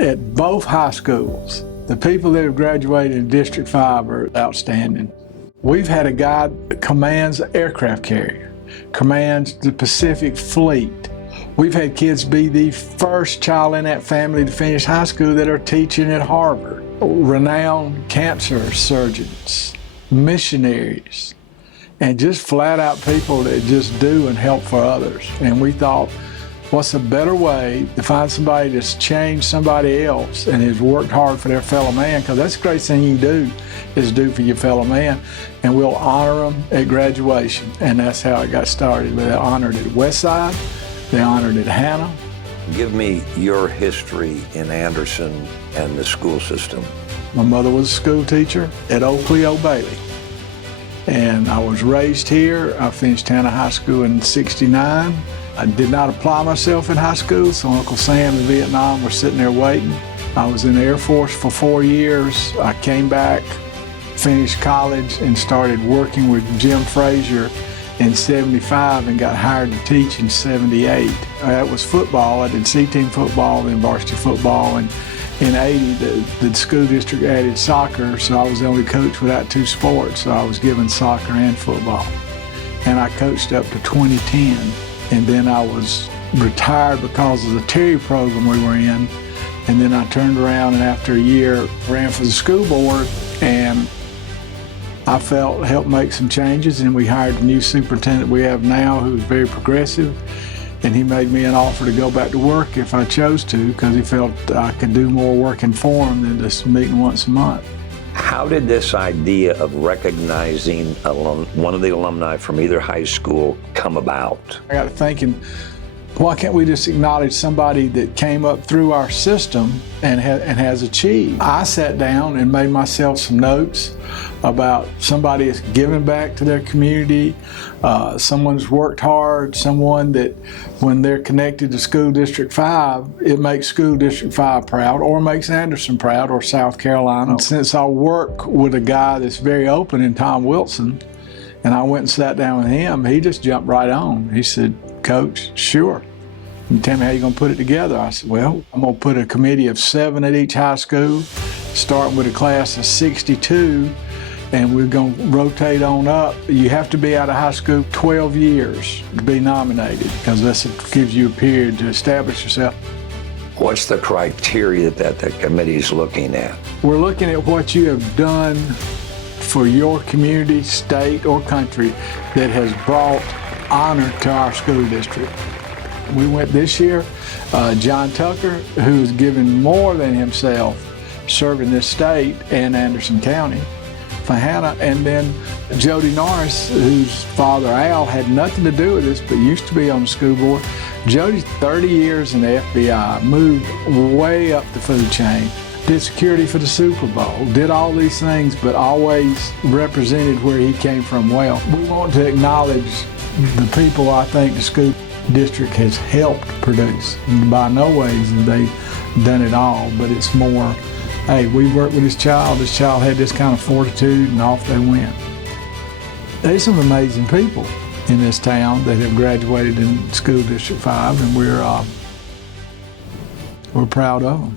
at both high schools. The people that have graduated in District 5 are outstanding. We've had a guy that commands an aircraft carrier, commands the Pacific Fleet. We've had kids be the first child in that family to finish high school that are teaching at Harvard. Renowned cancer surgeons, missionaries, and just flat out people that just do and help for others. And we thought, what's a better way to find somebody that's changed somebody else and has worked hard for their fellow man, because that's the greatest thing you can do, is do for your fellow man. And we'll honor them at graduation. And that's how it got started. They honored at Westside, they honored at Hanna. Give me your history in Anderson and the school system. My mother was a school teacher at Oakley, Old Bailey. And I was raised here. I finished Hanna High School in '69. I did not apply myself in high school, so Uncle Sam in Vietnam were sitting there waiting. I was in the Air Force for 4 years. I came back, finished college, and started working with Jim Frazier in '75 and got hired to teach in '78. That was football. I did C-team football, then varsity football, and in '80 the school district added soccer, so I was the only coach without 2 sports, so I was given soccer and football. And I coached up to 2010, and then I was retired because of the Terry program we were in, and then I turned around and after a year ran for the school board, and I felt helped make some changes, and we hired the new superintendent we have now, who's very progressive, and he made me an offer to go back to work if I chose to, because he felt I could do more working for him than just meeting once a month. How did this idea of recognizing one of the alumni from either high school come about? I got to thinking, why can't we just acknowledge somebody that came up through our system and has achieved? I sat down and made myself some notes about somebody that's given back to their community, someone's worked hard, someone that when they're connected to School District 5, it makes School District 5 proud, or makes Anderson proud, or South Carolina. And since I work with a guy that's very open in Tom Wilson, and I went and sat down with him, he just jumped right on. He said, "Coach, sure. You tell me how you're gonna put it together." I said, "Well, I'm gonna put a committee of 7 at each high school, starting with a class of 62, and we're gonna rotate on up. You have to be out of high school 12 years to be nominated, because that gives you a period to establish yourself." What's the criteria that the committee is looking at? We're looking at what you have done for your community, state, or country that has brought honor to our school district. We went this year, John Tucker, who's given more than himself serving this state and Anderson County for Hanna, and then Jody Norris, whose father Al had nothing to do with this but used to be on the school board. Jody's 30 years in the FBI, moved way up the food chain, did security for the Super Bowl, did all these things, but always represented where he came from well. We want to acknowledge the people I think the school district has helped produce. By no ways have they done it all, but it's more, hey, we worked with this child had this kind of fortitude, and off they went. There's some amazing people in this town that have graduated in School District 5, and we're proud of them.